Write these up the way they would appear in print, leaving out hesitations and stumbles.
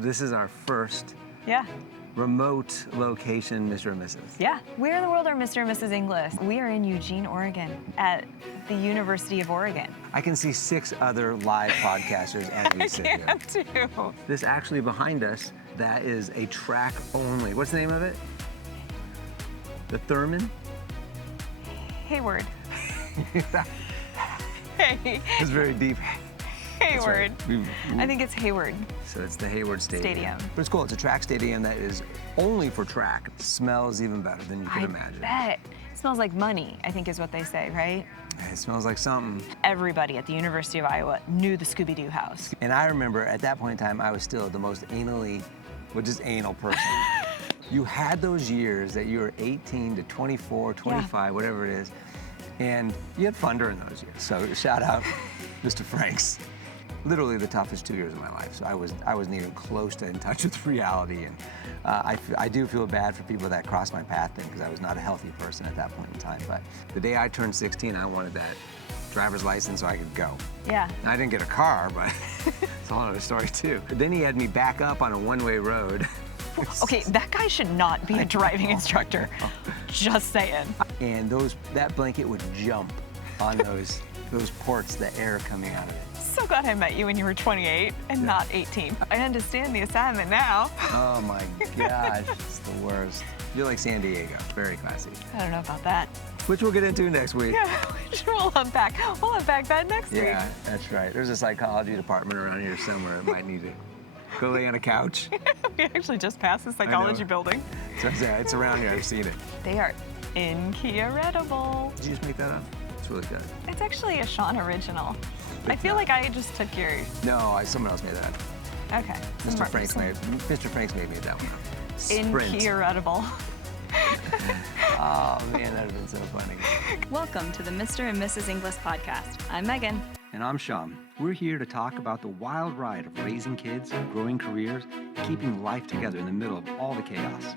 This is our first Yeah. remote location, Mr. and Mrs. Yeah. Where in the world are Mr. and Mrs. Inglis? We are in Eugene, Oregon, at the University of Oregon. I can see 6 other live podcasters as we sit here. I can too. This actually behind us, that is a track only. What's the name of it? The Thurman? Hayward. Hey. It's very deep. Hayward. Right. I think it's Hayward. So it's the Hayward Stadium. Stadium. But it's cool. It's a track stadium that is only for track. It smells even better than you could I imagine. bet. It smells like money, I think is what they say, right? It smells like something. Everybody at the University of Iowa knew the Scooby-Doo house. And I remember at that point in time, I was still the most anal person. You had those years that you were 18 to 24, 25, whatever it is, and you had fun during those years. So shout out Mr. Franks. Literally the toughest 2 years of my life. So I wasn't even close to in touch with reality. And I do feel bad for people that crossed my path then, because I was not a healthy person at that point in time. But the day I turned 16, I wanted that driver's license so I could go. Yeah. And I didn't get a car, but it's a whole other story too. But then he had me back up on a one-way road. Okay, that guy should not be a driving instructor. Just saying. And that blanket would jump on those ports, the air coming out of it. So glad I met you when you were 28 and not 18. I understand the assignment now. Oh my gosh, it's the worst. You're like San Diego, very classy. I don't know about that. Which we'll get into next week. Yeah, we'll unpack that next week. Yeah, that's right. There's a psychology department around here somewhere that might need to go lay on a couch. We actually just passed the psychology building. So it's around here, I've seen it. They are incredible. Did you just make that up? It's really good. It's actually a Shaen original. I feel like I just took yours. No, someone else made that up. Okay. Mr. Franks made me that one up. Sprint. Incredible. Oh man, that would have been so funny. Welcome to the Mr. and Mrs. Inglis podcast. I'm Megan. And I'm Shaen. We're here to talk about the wild ride of raising kids, growing careers, keeping life together in the middle of all the chaos.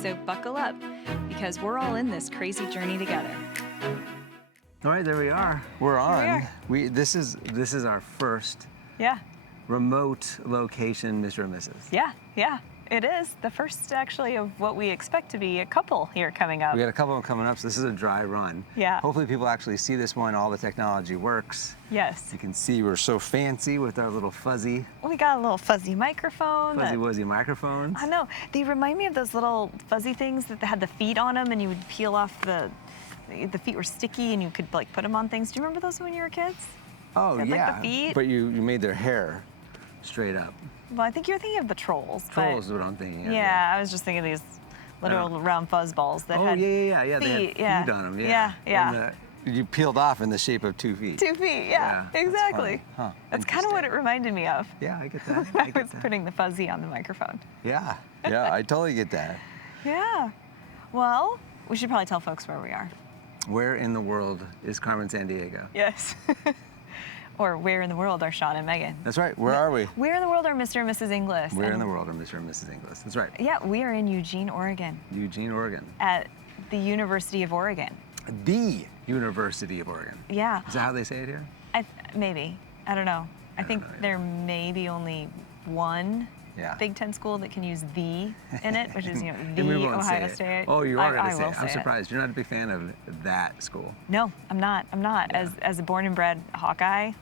So buckle up, because we're all in this crazy journey together. All right, there we are. We're on. we are. This is our first remote location, Mr. and Mrs. Yeah, it is. The first, actually, of what we expect to be a couple here coming up. We got a couple of them coming up, so this is a dry run. Yeah. Hopefully people actually see this one, all the technology works. Yes. You can see we're so fancy with our little fuzzy. We got a little fuzzy microphone. Fuzzy-wuzzy microphones. I know. They remind me of those little fuzzy things that had the feet on them, and you would peel off the feet were sticky, and you could like put them on things. Do you remember those when you were kids? Oh, They had, yeah. like, the feet. But you made their hair straight up. Well, I think you're thinking of the trolls. Trolls is what I'm thinking of. Yeah, I was just thinking of these literal round fuzz balls that had yeah. They feet. had feet on them. Yeah. Yeah. And, you peeled off in the shape of 2 feet. 2 feet, yeah, that's exactly. funny. Huh, That's kind of what it reminded me of. Yeah, I get that. I was putting the fuzzy on the microphone. Yeah, I totally get that. Yeah. Well, we should probably tell folks where we are. Where in the world is Carmen Sandiego? Yes. Or where in the world are Shaen and Meghan? That's right. Where are we? Where in the world are Mr. and Mrs. Inglis? Where in the world are Mr. and Mrs. Inglis? That's right. Yeah, we are in Eugene, Oregon. Eugene, Oregon. At the University of Oregon. The University of Oregon. Yeah. Is that how they say it here? Maybe. I don't know. I think there may be only one Big Ten school that can use "the" in it, which is, the Ohio State. Oh, you are going to say will it. I'm surprised. You're not a big fan of that school. No, I'm not. Yeah. As a born and bred Hawkeye,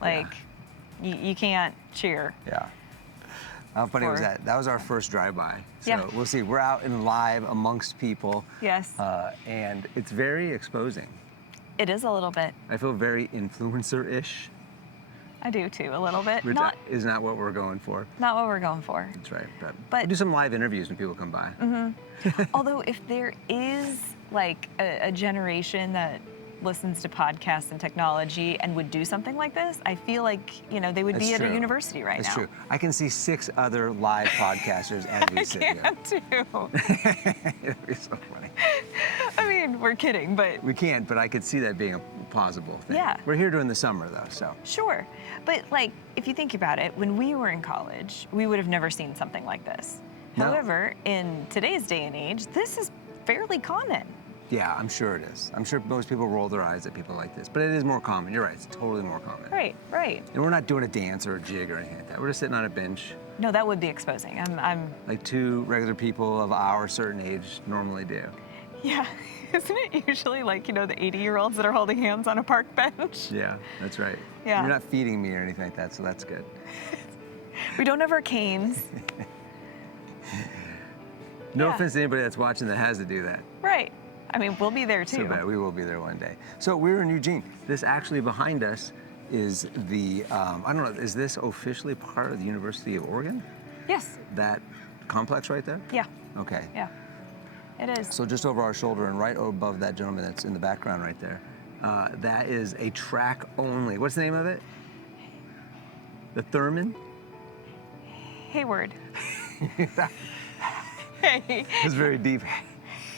you can't cheer. Yeah. How funny was that? That was our first drive-by. So Yeah. we'll see. We're out and live amongst people. Yes. And it's very exposing. It is a little bit. I feel very influencer-ish. I do too, a little bit. Which is not what we're going for. Not what we're going for. That's right. But But we'll do some live interviews when people come by. Mm-hmm. Although if there is like a generation that listens to podcasts and technology and would do something like this, I feel like, they would be at a university right now. That's true. I can see 6 other live podcasters as we sit here. I can too. It'd be so funny. I mean, we're kidding, but... We can't, but I could see that being a plausible thing. Yeah. We're here during the summer, though, so. Sure. But, if you think about it, when we were in college, we would have never seen something like this. No. However, in today's day and age, this is fairly common. Yeah, I'm sure it is. I'm sure most people roll their eyes at people like this, but it is more common. You're right, it's totally more common. Right, right. And we're not doing a dance or a jig or anything like that. We're just sitting on a bench. No, that would be exposing. I'm Like two regular people of our certain age normally do. Yeah. Isn't it usually like, the 80-year-olds that are holding hands on a park bench? Yeah, that's right. Yeah. You're not feeding me or anything like that, so that's good. We don't have our canes. No Yeah. offense to anybody that's watching that has to do that. Right. I mean, we'll be there too. So bad. We will be there one day. So we're in Eugene. This actually behind us is the, I don't know, is this officially part of the University of Oregon? Yes. That complex right there? Yeah. Okay. Yeah. It is. So just over our shoulder and right above that gentleman that's in the background right there, that is a track only. What's the name of it? The Thurman? Hayward. Hey. It's very deep.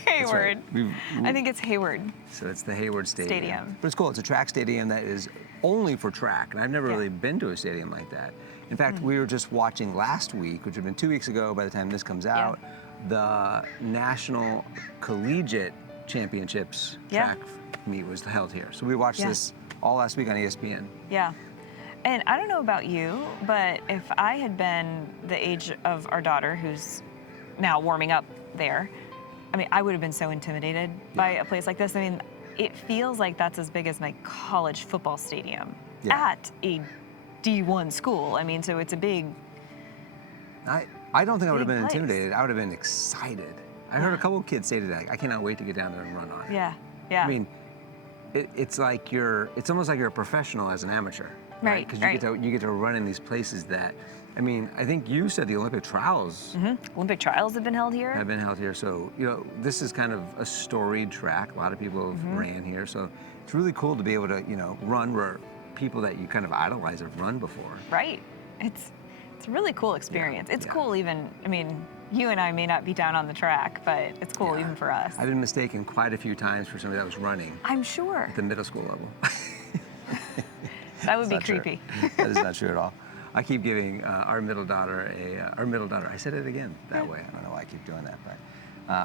Hayward. Right. I think it's Hayward. So it's the Hayward Stadium. But it's cool. It's a track stadium that is only for track, and I've never Yeah. really been to a stadium like that. In fact, we were just watching last week, which would have been 2 weeks ago by the time this comes out, the National Collegiate Championships Yeah. track meet was held here. So we watched this all last week on ESPN. Yeah. And I don't know about you, but if I had been the age of our daughter, who's now warming up there, I mean, I would have been so intimidated by a place like this. I mean, it feels like that's as big as my college football stadium at a D1 school. I mean, so it's a big. I don't think I would have been Big place. intimidated. I would have been excited. I heard a couple of kids say today, I cannot wait to get down there and run on it. Yeah, yeah. I mean, it's almost like you're a professional as an amateur. Right, Because right. you get to run in these places that, I mean, I think you said the Olympic trials Olympic trials have been held here. have been held here. So, this is kind of a storied track. A lot of people have ran here. So it's really cool to be able to, run where people that you kind of idolize have run before. Right. It's a really cool experience. It's yeah. cool even, I mean, you and I may not be down on the track, but it's cool even for us. I've been mistaken quite a few times for somebody that was running I'm sure. at the middle school level. That would be Not true. creepy. That is not true at all. I keep giving our middle daughter I said it again that way. I don't know why I keep doing that, but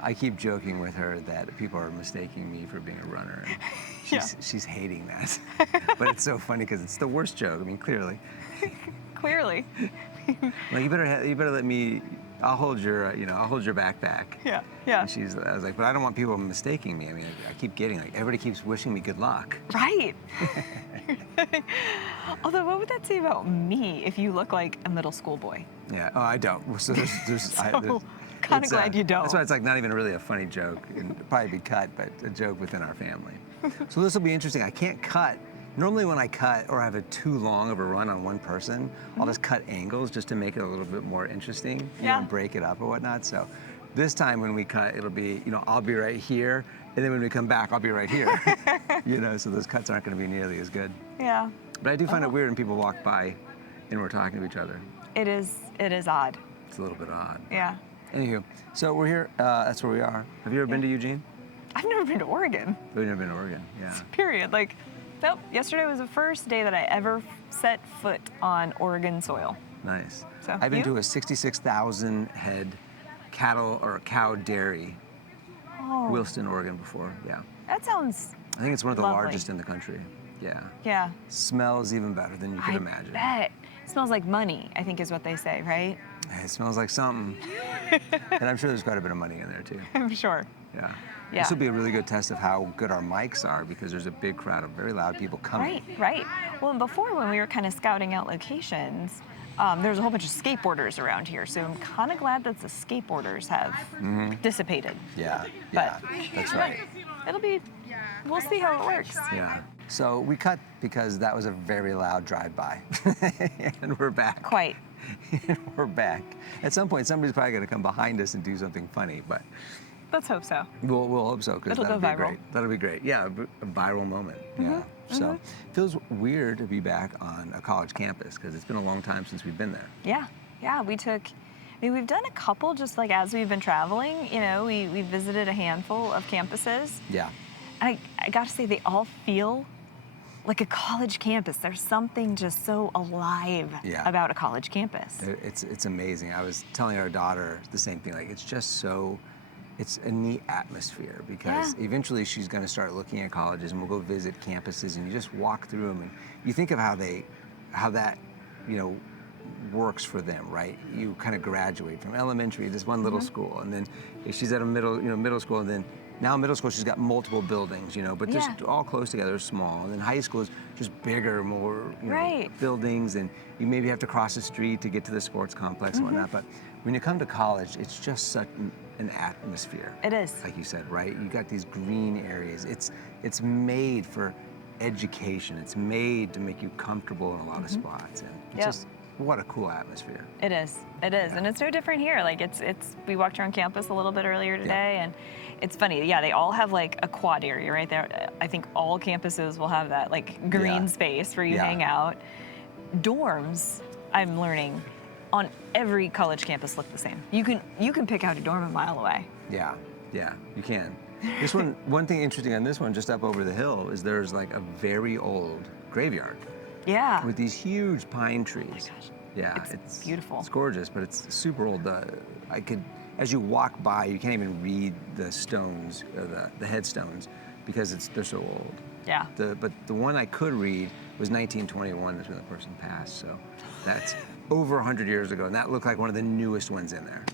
I keep joking with her that people are mistaking me for being a runner. And she's hating that. But it's so funny because it's the worst joke. I mean, clearly. Clearly. Like, you better let me, I'll hold your backpack. Yeah, yeah. And I was like, but I don't want people mistaking me. I mean, I keep getting, everybody keeps wishing me good luck. Right. Although, what would that say about me if you look like a middle school boy? Yeah. Oh, I don't. So there's Kind of glad you don't. That's why it's like not even really a funny joke. It'd probably be cut, but a joke within our family. So this will be interesting. I can't cut. Normally when I cut or I have too long of a run on one person, I'll just cut angles just to make it a little bit more interesting, and break it up or whatnot. So this time when we cut, it'll be, I'll be right here, and then when we come back, I'll be right here. So those cuts aren't going to be nearly as good. Yeah. But I do find it weird when people walk by and we're talking to each other. It is odd. It's a little bit odd. Yeah. Anywho, so we're here. That's where we are. Have you ever been to Eugene? I've never been to Oregon. We've never been to Oregon. Yeah. Period. Like, nope. Yesterday was the first day that I ever set foot on Oregon soil. Nice. So, I've been you? to a 66,000 head cow dairy, Williston, Oregon before. Yeah. That sounds. I think it's one of the Lovely. largest in the country. Yeah. Yeah. Smells even better than you could imagine. I bet. It smells like money, I think is what they say, right? It smells like something. And I'm sure there's quite a bit of money in there too. I'm sure. Yeah. Yeah. This will be a really good test of how good our mics are because there's a big crowd of very loud people coming. Right. Well, and before when we were kind of scouting out locations, there's a whole bunch of skateboarders around here. So I'm kind of glad that the skateboarders have dissipated. Yeah. But That's right. We'll see how it works. Yeah. So we cut because that was a very loud drive-by. And we're back. Quite. We're back. At some point, somebody's probably going to come behind us and do something funny, but Let's hope so. we'll hope so because It'll that'll go be viral. great. That'll be great. Yeah, a viral moment. Yeah. So it feels weird to be back on a college campus because it's been a long time since we've been there. Yeah. We've done a couple just like as we've been traveling. We visited a handful of campuses. Yeah. I got to say, they all feel like a college campus. There's something just so alive about a college campus. It's amazing. I was telling our daughter the same thing. Like, it's just so it's a neat atmosphere because eventually she's going to start looking at colleges, and we'll go visit campuses, and you just walk through them, and you think of how that, you know, works for them, right? You kind of graduate from elementary, this one little school, and then she's at a middle school, and then now middle school she's got multiple buildings, you know, but just all close together, small. And then high school is just bigger, more buildings, and you maybe have to cross the street to get to the sports complex and whatnot. But when you come to college, it's just such an atmosphere. It is. Like you said, right? You got these green areas. It's made for education. It's made to make you comfortable in a lot of spots, and it's just what a cool atmosphere. It is. It is, and it's no different here. Like it's. We walked around campus a little bit earlier today, and it's funny. Yeah, they all have like a quad area right there. I think all campuses will have that like green space where you hang out. Dorms, I'm learning, on every college campus look the same. You can pick out a dorm a mile away. Yeah, you can. This one thing interesting on this one, just up over the hill, is there's like a very old graveyard. Yeah. With these huge pine trees. Oh my gosh. Yeah, it's beautiful. It's gorgeous, but it's super old. As you walk by, you can't even read the stones, the headstones, because they're so old. Yeah. But the one I could read was 1921. That's when the person passed. So that's over 100 years ago, and that looked like one of the newest ones in there.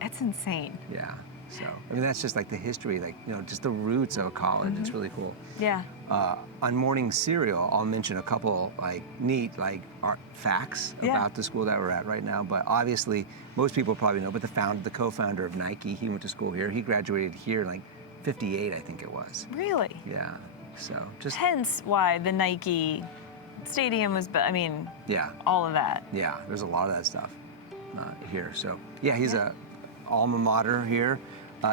That's insane. Yeah. So, I mean, that's just like the history, like, you know, just the roots of a college. It's really cool. Yeah. On morning cereal, I'll mention a couple like neat art facts about the school that we're at right now. But obviously, most people probably know. But the co-founder of Nike, he went to school here. He graduated here in like '58, I think it was. Really? Yeah. So just hence why the Nike stadium was. I mean. Yeah. All of that. Yeah. There's a lot of that stuff here. So yeah, he's a alma mater here.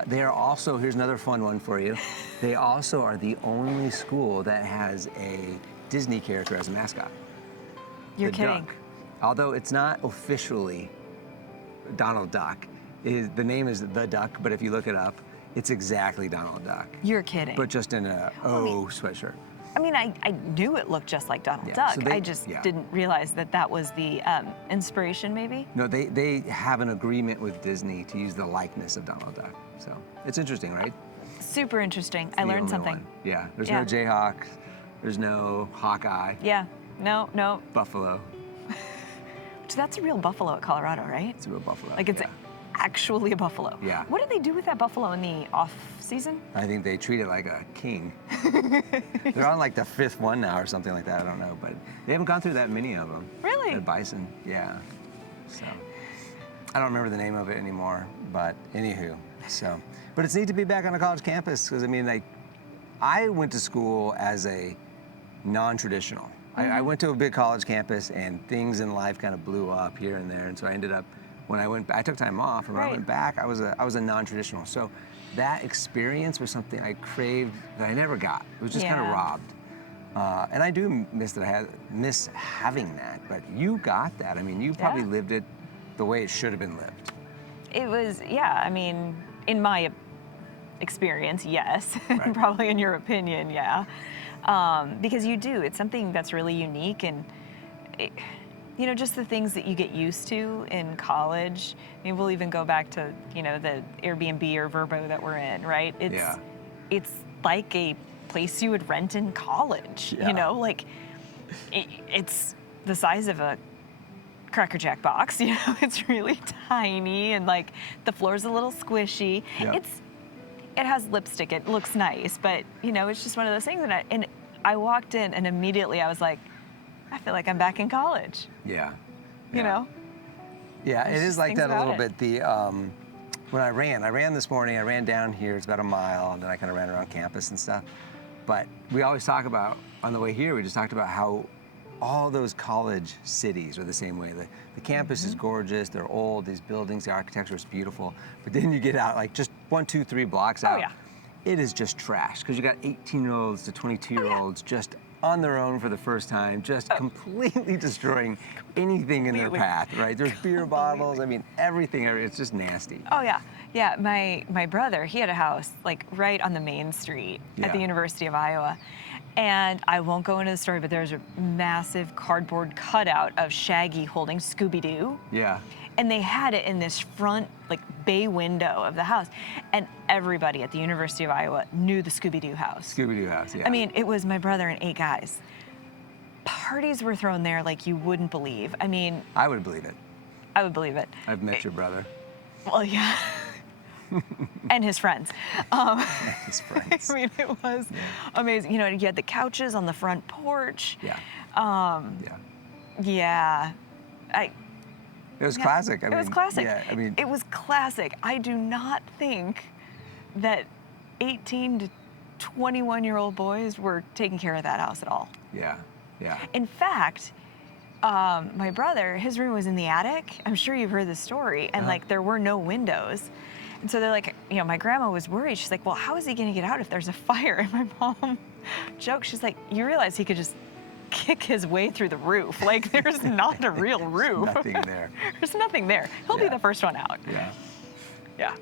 They are also, here's another fun one for you. They also are the only school that has a Disney character as a mascot. You're the kidding. Duck. Although it's not officially Donald Duck. The name is the Duck, but if you look it up, it's exactly Donald Duck. You're kidding. But just in a sweatshirt. I mean, I knew it looked just like Donald Duck. I just didn't realize that was the inspiration, maybe. No, they have an agreement with Disney to use the likeness of Donald Duck. So it's interesting, right? Super interesting. I learned something. One. Yeah, there's no Jayhawk. There's no Hawkeye. Yeah, no. Buffalo. That's a real buffalo at Colorado, right? It's a real buffalo. Like it's actually a buffalo. Yeah. What do they do with that buffalo in the off season? I think they treat it like a king. They're on like the 5th one now or something like that. I don't know, but they haven't gone through that many of them. Really? The bison, yeah. So I don't remember the name of it anymore, but anywho. So, but it's neat to be back on a college campus because I mean, like, I went to school as a non-traditional. I went to a big college campus, and things in life kind of blew up here and there, and so I ended up. When I took time off, and when I went back, I was a non-traditional. So that experience was something I craved that I never got. It was just kind of robbed. And I do miss having that. But you got that. I mean, you probably lived it the way it should have been lived. It was, I mean, in my experience, yes. Right. Probably in your opinion, because you do. It's something that's really unique, and you know, just the things that you get used to in college. I mean, we'll even go back to, you know, the Airbnb or Vrbo that we're in, right? It's like a place you would rent in college, you know? Like, it's the size of a Cracker Jack box, you know? It's really tiny, and, like, the floor's a little squishy. It has lipstick. It looks nice, but, you know, it's just one of those things. And I walked in, and immediately I was like, I feel like I'm back in college. Yeah. You know? Yeah, it is like that a little bit. When I ran this morning, I ran down here, it's about a mile, and then I kind of ran around campus and stuff. But we always talk about, on the way here, we just talked about how all those college cities are the same way. The campus is gorgeous, they're old, these buildings, the architecture is beautiful. But then you get out, like just 1, 2, 3 blocks out, it is just trash. Because you got 18-year-olds to 22-year-olds just on their own for the first time, just completely destroying anything in their path, right? There's beer bottles, I mean, everything, it's just nasty. Oh, yeah. Yeah, my brother, he had a house, like, right on the main street at the University of Iowa. And I won't go into the story, but there's a massive cardboard cutout of Shaggy holding Scooby-Doo. Yeah. And they had it in this front, like, bay window of the house. And everybody at the University of Iowa knew the Scooby-Doo house. Scooby-Doo house, yeah. I mean, it was my brother and 8 guys. Parties were thrown there like you wouldn't believe. I mean... I would believe it. I would believe it. I've met your brother. Well, yeah. And his friends. His friends. I mean, it was amazing. You know, you had the couches on the front porch. Yeah. Yeah. It was classic. It was classic. Yeah, I mean... It was classic. I do not think that 18 to 21-year-old boys were taking care of that house at all. Yeah, yeah. In fact, my brother, his room was in the attic. I'm sure you've heard this story. And, like, there were no windows. And so they're like, you know, my grandma was worried. She's like, well, how is he going to get out if there's a fire? And my mom joked. She's like, you realize he could just kick his way through the roof. Like, there's not a real roof. There's nothing there. There's nothing there. He'll be the first one out. Yeah. Yeah.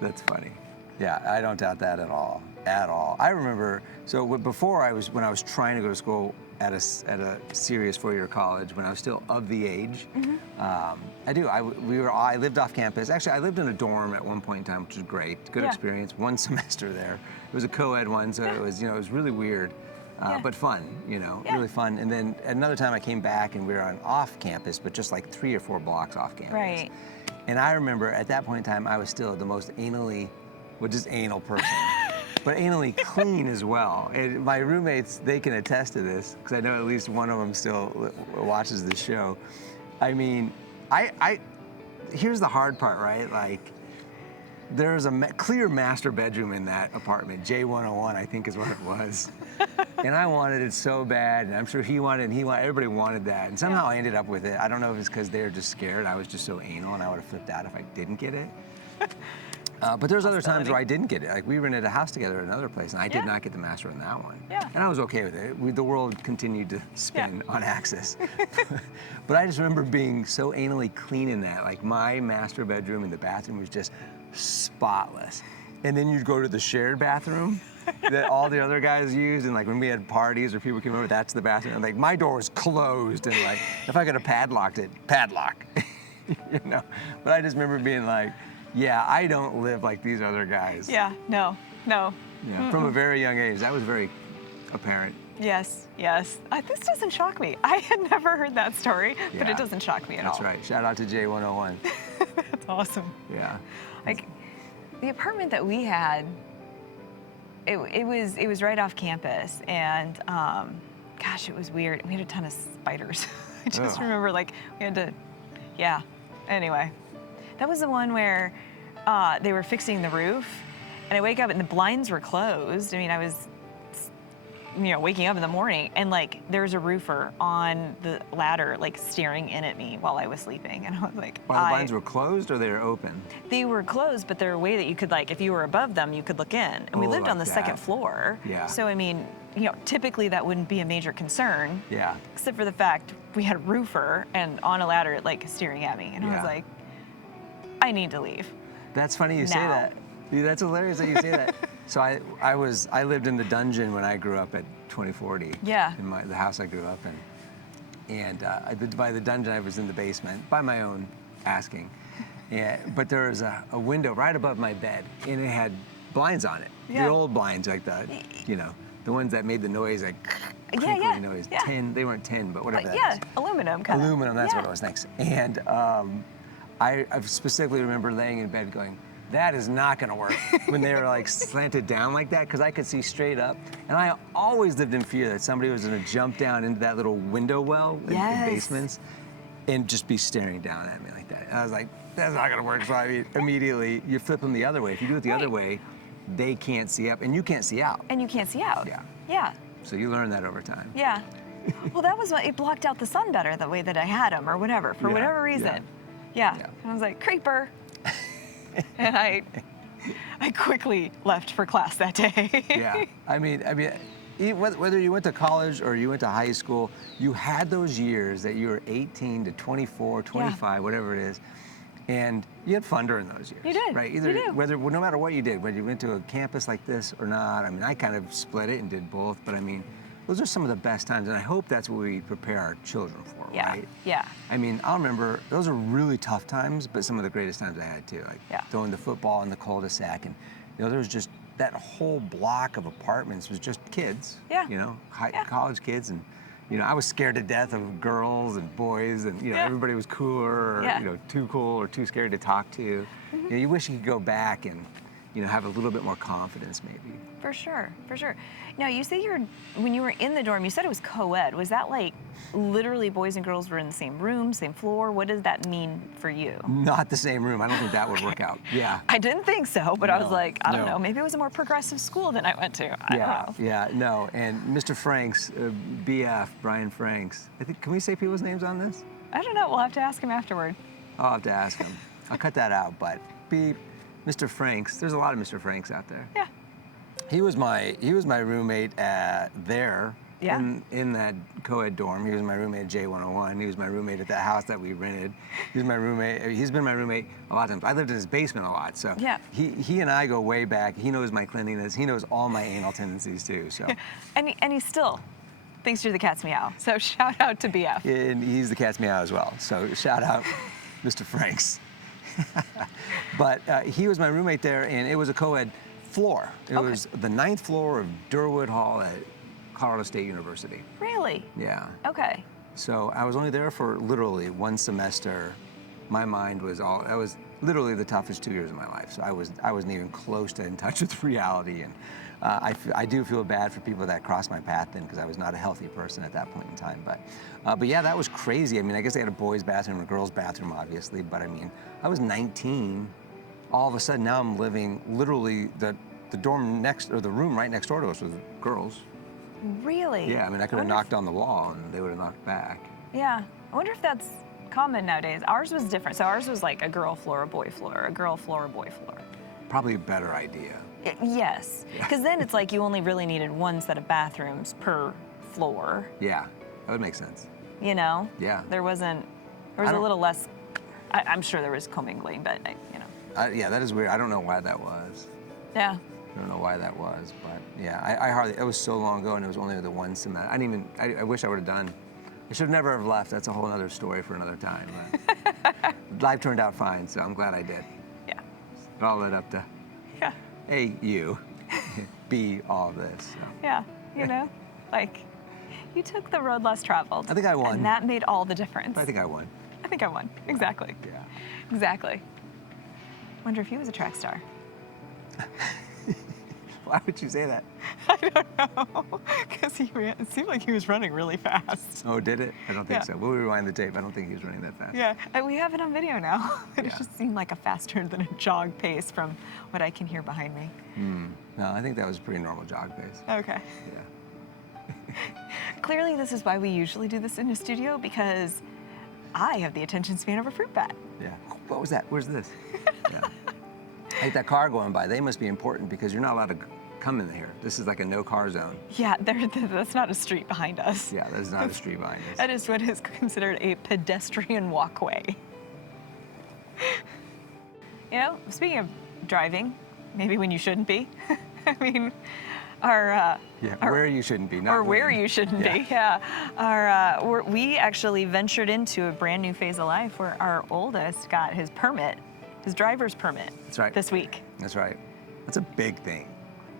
That's funny. Yeah, I don't doubt that at all. At all. I remember, so before when I was trying to go to school at a serious 4-year college, when I was still of the age, I lived off campus. Actually, I lived in a dorm at one point in time, which was great. Good experience. One semester there. It was a co-ed one, so it was, you know, it was really weird. But fun, you know, really fun. And then another time I came back and we were on off campus, but just like 3 or 4 blocks off campus. Right. And I remember at that point in time, I was still the most anal person, but anally clean as well. And my roommates, they can attest to this, because I know at least one of them still watches the show. I mean, here's the hard part, right? Like, there's a clear master bedroom in that apartment. J101, I think is what it was. And I wanted it so bad, and I'm sure he wanted it, everybody wanted that. And somehow I ended up with it. I don't know if it's because they were just scared. I was just so anal, and I would have flipped out if I didn't get it. But there's other times where I didn't get it. Like, we rented a house together at another place, and I did not get the master on that one. Yeah. And I was okay with it. The world continued to spin on axis. But I just remember being so anally clean in that. Like, my master bedroom and the bathroom was just spotless. And then you'd go to the shared bathroom that all the other guys used, and like when we had parties or people came over, that's the bathroom. And like, my door was closed, and like, if I could have padlocked it, padlock. You know? But I just remember being like, yeah, I don't live like these other guys. Yeah, no. Yeah, from a very young age, that was very apparent. Yes. This doesn't shock me. I had never heard that story, but it doesn't shock me at all. That's right. Shout out to J101. That's awesome. Yeah. Like, the apartment that we had, it was right off campus, and gosh, it was weird. We had a ton of spiders. I just remember, like, we had to, Anyway, that was the one where they were fixing the roof, and I wake up and the blinds were closed. I mean, I was, you know, waking up in the morning, and like, there's a roofer on the ladder, like, staring in at me while I was sleeping, and I was like, While the blinds were closed, or they were open? They were closed, but they're a way that you could, like, if you were above them, you could look in. And we lived like on the second floor. Yeah. So, I mean, you know, typically that wouldn't be a major concern. Yeah. Except for the fact we had a roofer and on a ladder, like, staring at me. And I was like, I need to leave. That's funny you say that. Dude, that's hilarious that you say that. So I lived in the dungeon when I grew up at 2040. Yeah. In the house I grew up in. And by the dungeon, I was in the basement, by my own asking. But there was a window right above my bed, and it had blinds on it. Yeah. The old blinds, like the ones that made the noise, like crinkly noise. Yeah. Tin, they weren't tin, but whatever that is. Aluminum kind of. Aluminum, that's what it was, thanks. And I specifically remember laying in bed going, that is not gonna work, when they were like slanted down like that, because I could see straight up. And I always lived in fear that somebody was gonna jump down into that little window well in basements and just be staring down at me like that. And I was like, that's not gonna work. So I mean, immediately you flip them the other way. If you do it the other way, they can't see up and you can't see out. And you can't see out. Yeah. So you learn that over time. Yeah. Well, that was what, it blocked out the sun better the way that I had them, or whatever, for whatever reason. Yeah. And I was like, creeper. And I quickly left for class that day. Yeah, I mean, whether you went to college or you went to high school, you had those years that you were 18 to 24, 25, whatever it is, and you had fun during those years. You did, right? you did. No matter what you did, whether you went to a campus like this or not. I mean, I kind of split it and did both, but I mean, those are some of the best times, and I hope that's what we prepare our children for, Yeah. right? Yeah. I mean, I'll remember, those are really tough times, but some of the greatest times I had too. Like Yeah. throwing the football in the cul-de-sac, and there was just, that whole block of apartments was just kids, Yeah. Yeah. college kids, and I was scared to death of girls and boys, and Yeah. everybody was cooler, or Yeah. too cool or too scared to talk to. You wish you could go back and have a little bit more confidence, maybe. For sure, for sure. Now, you say when you were in the dorm, you said it was co-ed. Was that like literally boys and girls were in the same room, same floor? What does that mean for you? Not the same room. I don't think that would work out. Yeah. I didn't think so, but I was No, like, I don't no. know. Maybe it was a more progressive school than I went to. I don't know. Yeah, no. And Mr. Franks, BF, Brian Franks. Can we say people's names on this? I don't know. We'll have to ask him afterward. I'll have to ask him. I'll cut that out, but beep. Mr. Franks. There's a lot of Mr. Franks out there. Yeah. He was my roommate there. Yeah. In that co-ed dorm. He was my roommate at J101. He was my roommate at that house that we rented. He was my roommate. He's been my roommate a lot of times. I lived in his basement a lot, so yeah. He and I go way back. He knows my cleanliness. He knows all my anal tendencies too. So. And he still thinks you're the cat's meow. So shout out to BF. And he's the cat's meow as well. So shout out, Mr. Franks. But he was my roommate there, and it was a co-ed floor. It was the 9th floor of Durwood Hall at Colorado State University. Really? Yeah. Okay. So I was only there for literally one semester. My mind was that was literally the toughest 2 years of my life. So I wasn't even close to in touch with reality. And I do feel bad for people that crossed my path then, because I was not a healthy person at that point in time. But yeah, that was crazy. I mean, I guess they had a boys' bathroom and a girls' bathroom, obviously. But I mean, I was 19. All of a sudden, now I'm living literally the dorm next, or the room right next door to us was girls. Really? Yeah, I mean, I could have knocked on the wall and they would have knocked back. Yeah. I wonder if that's common nowadays. Ours was different. So ours was like a girl floor, a boy floor, a girl floor, a boy floor. Probably a better idea. Yes. Because then it's like you only really needed one set of bathrooms per floor. Yeah, that would make sense. Yeah. Yeah. There was a little less, I'm sure there was commingling, but yeah, that is weird. I don't know why that was. Yeah. I don't know why that was, but yeah, it was so long ago, and it was only the one semester. I wish I would have done. I should never have left. That's a whole other story for another time. Life turned out fine, so I'm glad I did. Yeah. It all led up to A, you, B, all of this. So. Yeah, like you took the road less traveled. I think I won. And that made all the difference. I think I won. I think I won. Exactly. Yeah. Exactly. Wonder if he was a track star. Why would you say that? I don't know. Because it seemed like he was running really fast. Oh, did it? I don't think Yeah. so. We'll rewind the tape. I don't think he was running that fast. Yeah, and we have it on video now. It Yeah. just seemed like a faster than a jog pace from what I can hear behind me. No, I think that was a pretty normal jog pace. Okay. Yeah. Clearly, this is why we usually do this in a studio, because I have the attention span of a fruit bat. Yeah. What was that? Where's this? Yeah. Like that car going by, they must be important because you're not allowed to come in here. This is like a no-car zone. Yeah, that's not a street behind us. Yeah, that's not a street behind us. That is what is considered a pedestrian walkway. Speaking of driving, maybe when you shouldn't be. I mean, where you shouldn't be, not or where when. you shouldn't be. Yeah. We actually ventured into a brand new phase of life where our oldest got his permit, his driver's permit. That's right. This week. That's right. That's a big thing.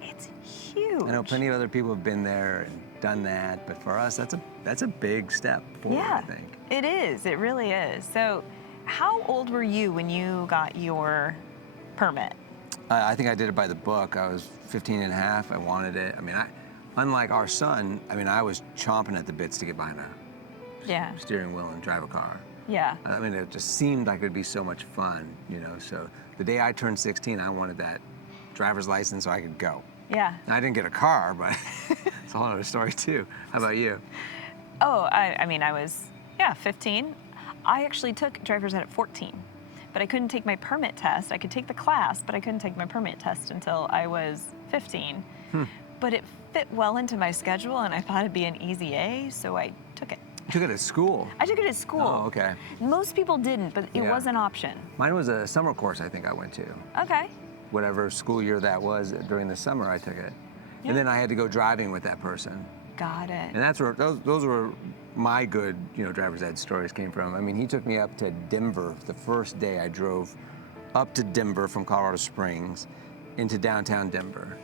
It's huge. I know plenty of other people have been there and done that, but for us, that's a big step forward, Yeah, I think. it is. It really is. So, how old were you when you got your permit? I think I did it by the book. I was 15 and a half. I wanted it. I mean, unlike our son, I was chomping at the bits to get behind a steering wheel and drive a car. Yeah. I mean, it just seemed like it'd be so much fun, So the day I turned 16, I wanted that driver's license so I could go. Yeah. And I didn't get a car, but it's a whole other story too. How about you? Oh, I was 15. I actually took driver's ed at 14, but I couldn't take my permit test. I could take the class, but I couldn't take my permit test until I was 15. But it fit well into my schedule, and I thought it'd be an easy A, so I took it. You took it at school? I took it at school. Oh, okay. Most people didn't, but it was an option. Mine was a summer course I think I went to. Okay. Whatever school year that was, during the summer I took it. And then I had to go driving with that person. Got it. And that's where those were my good, driver's ed stories came from. I mean, he took me up to Denver the first day I drove up to Denver from Colorado Springs into downtown Denver.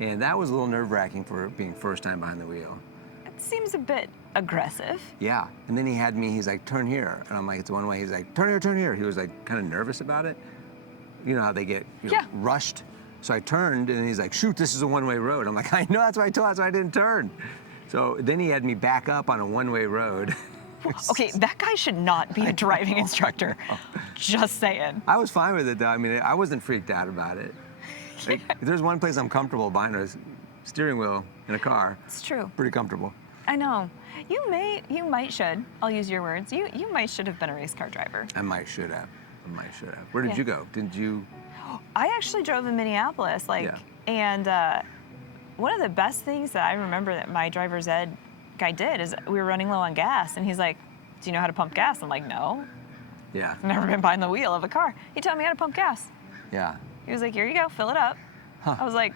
And that was a little nerve-wracking for being first time behind the wheel. It seems a bit aggressive. Yeah. And then he had me, he's like, turn here. And I'm like, it's one way. He's like, turn here, turn here. He was like kind of nervous about it. You know how they get rushed. So I turned and he's like, shoot, this is a one-way road. I'm like, I know, that's why I didn't turn. So then he had me back up on a one-way road. Okay, that guy should not be a driving instructor. Just saying. I was fine with it though. I mean, I wasn't freaked out about it. Like, if there's one place I'm comfortable behind a steering wheel in a car. It's true. Pretty comfortable. I know. You might should. I'll use your words. You might should have been a race car driver. I might should have. Where did you go? Didn't you? I actually drove in Minneapolis, and one of the best things that I remember that my driver's ed guy did is we were running low on gas, and he's like, "Do you know how to pump gas?" I'm like, "No." Yeah. I've never been behind the wheel of a car. He taught me how to pump gas. Yeah. He was like, "Here you go, fill it up." Huh. I was like,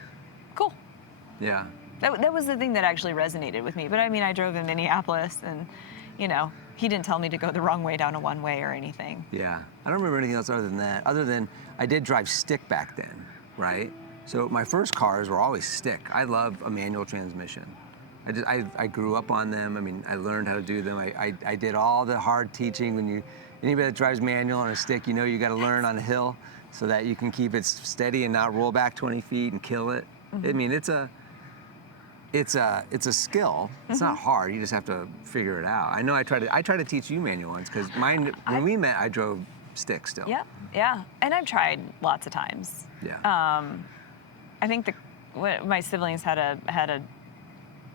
"Cool." Yeah. That was the thing that actually resonated with me. But I mean, I drove in Minneapolis, and he didn't tell me to go the wrong way down a one-way or anything. Yeah. I don't remember anything else other than that. Other than I did drive stick back then, right? So my first cars were always stick. I love a manual transmission. I grew up on them. I mean, I learned how to do them. I did all the hard teaching. Anybody that drives manual on a stick, you got to learn on a hill so that you can keep it steady and not roll back 20 feet and kill it. Mm-hmm. I mean, it's a skill. It's not hard. You just have to figure it out. I know I tried to teach you manual once because when we met, I drove stick still. Yeah. And I've tried lots of times. Yeah. I think my siblings had a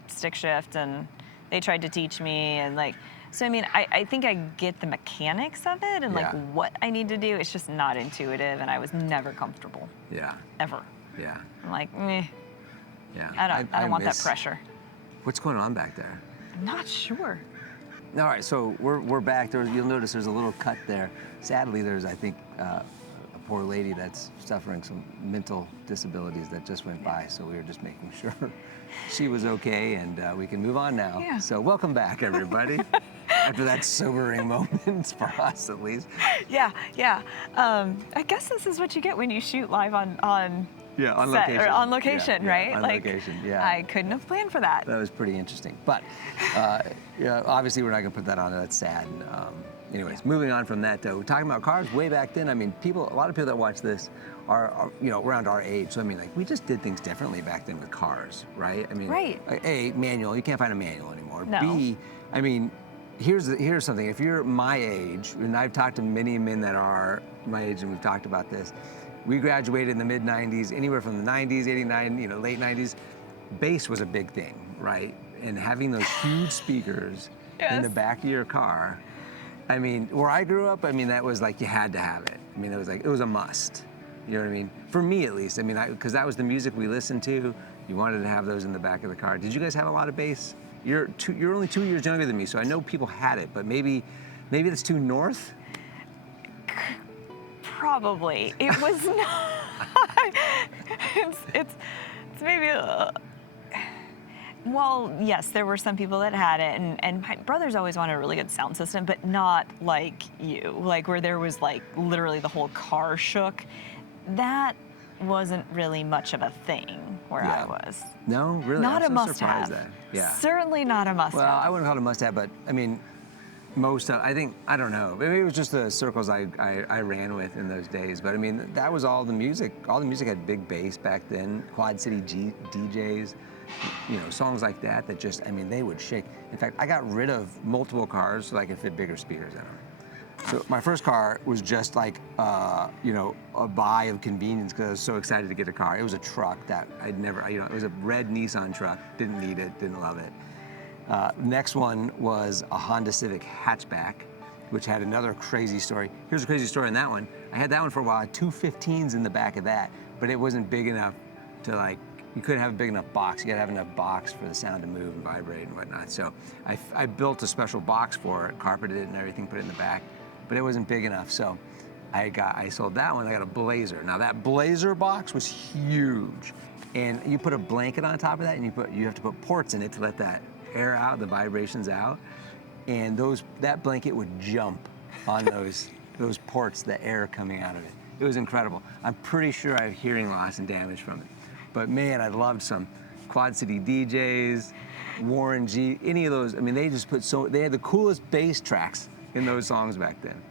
stick shift, and they tried to teach me, and so I mean, I think I get the mechanics of it and what I need to do. It's just not intuitive, and I was never comfortable. Yeah. Ever. Yeah. I'm like, meh. Yeah. I don't want that pressure. What's going on back there? I'm not sure. All right, so we're back. You'll notice there's a little cut there. Sadly, there's, I think, a poor lady that's suffering some mental disabilities that just went by, so we were just making sure she was okay, and we can move on now. Yeah. So welcome back, everybody, after that sobering moment, for us at least. Yeah. I guess this is what you get when you shoot live on set, location. or on location, yeah, right? On location, yeah. I couldn't have planned for that. That was pretty interesting. But obviously we're not going to put that on. That's sad. And, anyways, moving on from that, though, talking about cars way back then, I mean, a lot of people that watch this are around our age. So, I mean, we just did things differently back then with cars, right? I mean, right. A, manual, you can't find a manual anymore. No. B, I mean, here's something. If you're my age, and I've talked to many men that are my age, and we've talked about this, we graduated in the mid-'90s, anywhere from the 90s, 89, late 90s. Bass was a big thing, right? And having those huge speakers in the back of your car. I mean, where I grew up, I mean, that was like you had to have it. I mean, it was a must. You know what I mean? For me, at least. I mean, because that was the music we listened to. You wanted to have those in the back of the car. Did you guys have a lot of bass? You're only 2 years younger than me, so I know people had it, but maybe that's too north? Probably. It was not. it's maybe. Well, yes, there were some people that had it, and my brothers always wanted a really good sound system, but not like you, where there was literally the whole car shook. That wasn't really much of a thing where I was. No, really? Not I'm a so must-have. surprised that. Yeah. Certainly not a must-have. Well, I wouldn't call it a must-have, but I mean, I don't know. Maybe it was just the circles I ran with in those days. But I mean, that was all the music. All the music had big bass back then. Quad City DJs, songs like that just, I mean, they would shake. In fact, I got rid of multiple cars so I could fit bigger speakers in them. So my first car was just like, a buy of convenience because I was so excited to get a car. It was a truck that I'd never, it was a red Nissan truck. Didn't need it, didn't love it. Next one was a Honda Civic hatchback, which had another crazy story. Here's a crazy story on that one. I had that one for a while. I had two 15s in the back of that, but it wasn't big enough to you couldn't have a big enough box. You gotta have enough box for the sound to move and vibrate and whatnot. So I built a special box for it, carpeted it and everything, put it in the back, but it wasn't big enough. So I sold that one. I got a Blazer. Now that Blazer box was huge, and you put a blanket on top of that, and you have to put ports in it to let that air out, the vibrations out, and that blanket would jump on those ports, the air coming out of it. It was incredible. I'm pretty sure I have hearing loss and damage from it. But man, I loved some Quad City DJs, Warren G, any of those. I mean, they just they had the coolest bass tracks in those songs back then.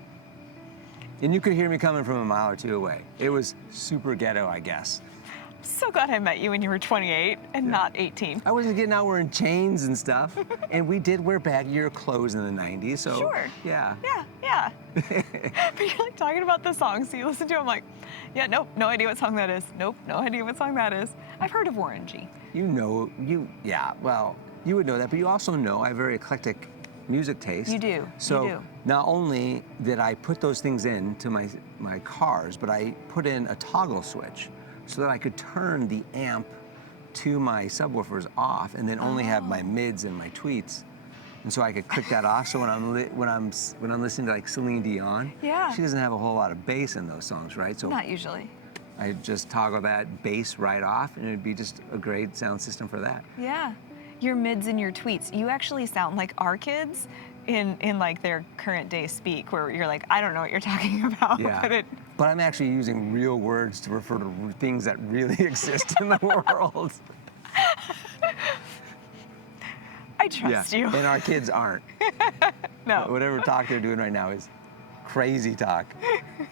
And you could hear me coming from a mile or two away. It was super ghetto, I guess. So glad I met you when you were 28 and not 18. I wasn't getting out wearing chains and stuff. And we did wear baggier clothes in the 90s, so Sure. yeah. Yeah. But you're like talking about the songs, so you listen to them like, yeah, nope, no idea what song that is. Nope, no idea what song that is. I've heard of Warren G. Well, you would know that, but you also know I have very eclectic music taste. You do. So you do. Not only did I put those things into my cars, but I put in a toggle switch so that I could turn the amp to my subwoofers off and then only have my mids and my tweets. And so I could click that off. So when I'm listening to like Celine Dion, Yeah. she doesn't have a whole lot of bass in those songs, right? So Not usually. I just toggle that bass right off, and it'd be just a great sound system for that. Yeah. Your mids and your tweets. You actually sound like our kids in like their current day speak, where you're like, I don't know what you're talking about. Yeah. But I'm actually using real words to refer to things that really exist in the world. I trust you. And our kids aren't. No. Whatever talk they're doing right now is crazy talk.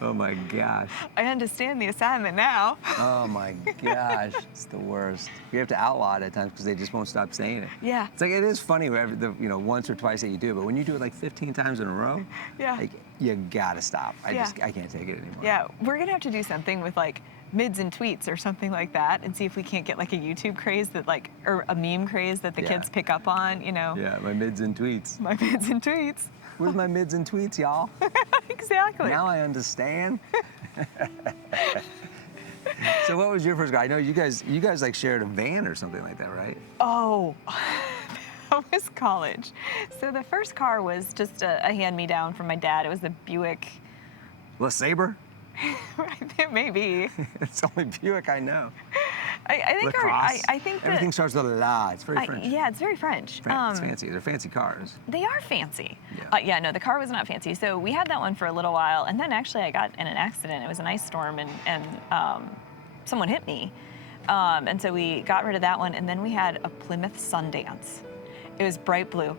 Oh my gosh. I understand the assignment now. Oh my gosh. It's the worst. You have to outlaw it at times because they just won't stop saying it. Yeah. It's like, it is funny once or twice that you do, but when you do it like 15 times in a row, Yeah. like, you gotta stop. I Yeah. can't take it anymore. Yeah, we're gonna have to do something with like mids and tweets or something like that, and see if we can't get like a YouTube craze or a meme craze that the Yeah. kids pick up on. Yeah, my mids and tweets. My mids and tweets. Where's my mids and tweets, y'all? Exactly. Now I understand. So what was your first car? I know you guys like shared a van or something like that, right? Oh, that was college. So the first car was just a hand-me-down from my dad. It was the Buick. LeSabre? Maybe. It's the only Buick I know. I think Lacrosse. I think that Everything starts with a la. It's very French. yeah, it's very French. It's fancy. They're fancy cars. They are fancy. Yeah. No, the car was not fancy. So we had that one for a little while, and then actually I got in an accident. It was an ice storm, and someone hit me. And so we got rid of that one, and then we had a Plymouth Sundance. It was bright blue.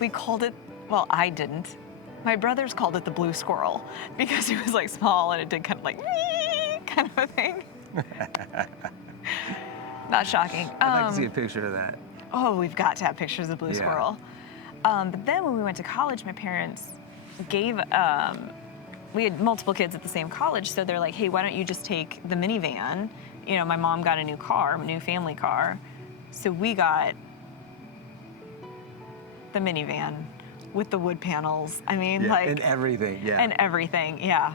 We called it, well, I didn't. My brothers called it the Blue Squirrel because it was like small and it did kind of like kind of a thing. Not shocking. I'd like to see a picture of that. Oh, we've got to have pictures of Blue Squirrel. But then when we went to college, my parents gave, we had multiple kids at the same college, so they're like, hey, why don't you just take the minivan? My mom got a new car, a new family car. So we got the minivan with the wood panels. I mean, and everything, And everything, yeah.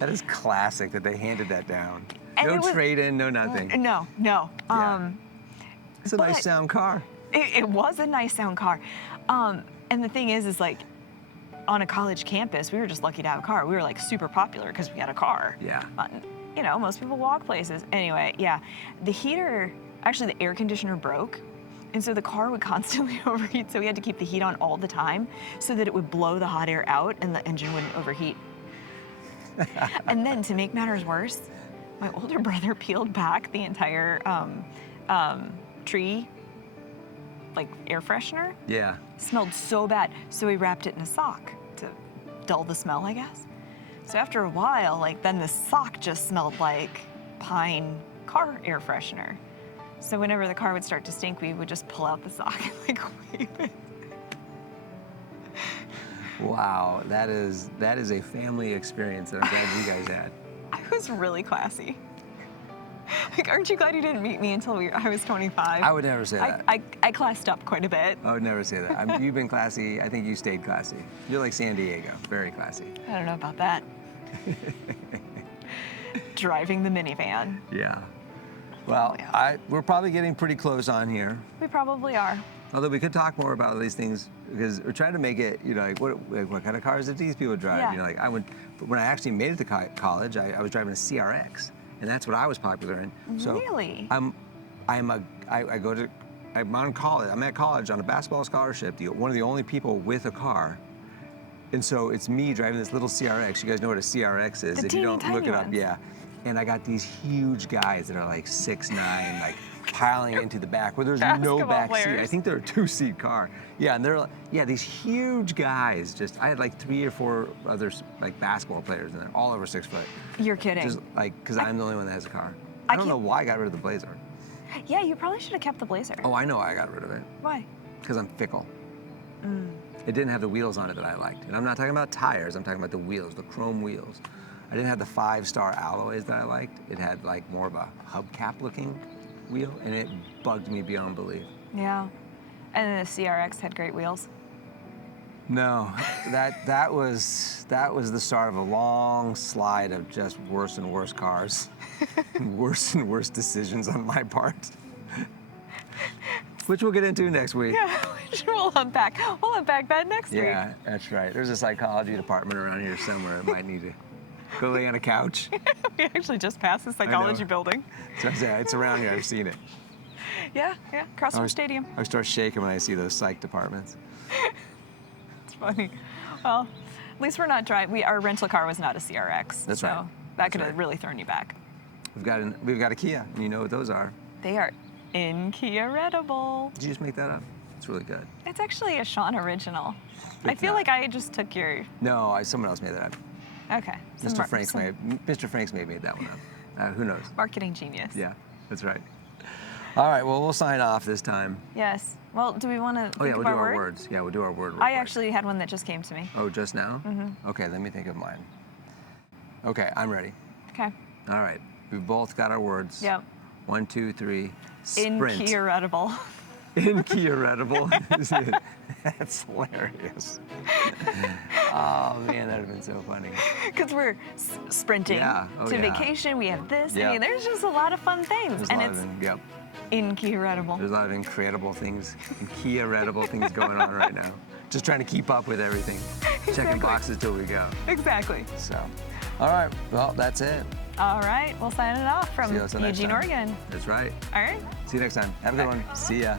That is classic that they handed that down. And No it was- trade-in, no nothing. No. Yeah. It's a nice but- sound car. It was a nice sound car. And the thing is like, on a college campus, we were just lucky to have a car. We were like super popular because we had a car. Yeah. Most people walk places. Anyway, yeah. The heater, actually the air conditioner broke. And so the car would constantly overheat. So we had to keep the heat on all the time so that it would blow the hot air out and the engine wouldn't overheat. And then to make matters worse, my older brother peeled back the entire tree, like air freshener. Yeah. Smelled so bad, so we wrapped it in a sock to dull the smell, I guess. So after a while, then the sock just smelled like pine car air freshener. So whenever the car would start to stink, we would just pull out the sock and wave it. Wow, that is a family experience that I'm glad you guys had. I was really classy. Aren't you glad you didn't meet me until I was 25? I would never say that. I classed up quite a bit. I would never say that. You've been classy. I think you stayed classy. You're like San Diego, very classy. I don't know about that. Driving the minivan. Yeah. Well, we're probably getting pretty close on here. We probably are. Although we could talk more about these things because we're trying to make it, what kind of cars did these people drive? Yeah. When I actually made it to college, I was driving a CRX, and that's what I was popular in. So Really? I go to I'm on college. I'm at college on a basketball scholarship. One of the only people with a car. And so it's me driving this little CRX. You guys know what a CRX is. The if you don't teeny look tiny it up, ones. yeah. And I got these huge guys that are like 6'9", like piling into the back where there's no Basketball back seat. I players. think they're a 2-seat car. Yeah, and they're these huge guys. Just I had like 3 or 4 others like basketball players, and they're all over 6 foot. You're kidding. Just like because I'm the only one that has a car. I I don't know can't- why I got rid of the Blazer. Yeah, you probably should have kept the Blazer. Oh, I know why I got rid of it. Why? Because I'm fickle. It didn't have the wheels on it that I liked. And I'm not talking about tires, I'm talking about the wheels, the chrome wheels. I didn't have the 5-star alloys that I liked. It had like more of a hubcap looking wheel, and it bugged me beyond belief. Yeah. And then the CRX had great wheels. No, that was the start of a long slide of just worse and worse cars, worse and worse decisions on my part, which we'll get into next week. Yeah, we'll unpack that next week. Yeah, that's right. There's a psychology department around here somewhere. It might need to go lay on a couch. We actually just passed the psychology building. So it's around here. I've seen it. Yeah, across from the stadium. I start shaking when I see those psych departments. It's funny. Well, at least we're not driving. Our rental car was not a CRX. That's so right. That could That's have right. really thrown you back. We've got a Kia, and you know what those are. They are incredible. Did you just make that up? It's really good. It's actually a Shaen original. I It's feel not. like I just took your. No, someone else made that up. Okay. Mr. Franks may have made that one up. Who knows? Marketing genius. Yeah, that's right. All right, well, we'll sign off this time. Yes. Well, do we want to? Oh, yeah, we'll do our words. Yeah, we'll do our word. real I quick. actually had one that just came to me. Oh, just now? Mm-hmm. Okay, let me think of mine. Okay, I'm ready. Okay. All right, we've both got our words. Yep. 1, 2, 3. Sprint. Incredible. Incurable. That's hilarious. Oh man, that would have been so funny. Because we're sprinting Yeah. Oh, to yeah. vacation. We have this. Yeah. I mean, there's just a lot of fun things, There's a and lot it's of yep. incredible. There's a lot of incredible things going on right now. Just trying to keep up with everything. Checking Exactly. boxes till we go. Exactly. So, all right. Well, that's it. All right. We'll sign it off from See you next Eugene, time. Oregon. That's right. All right. See you next time. Have a good one. See ya.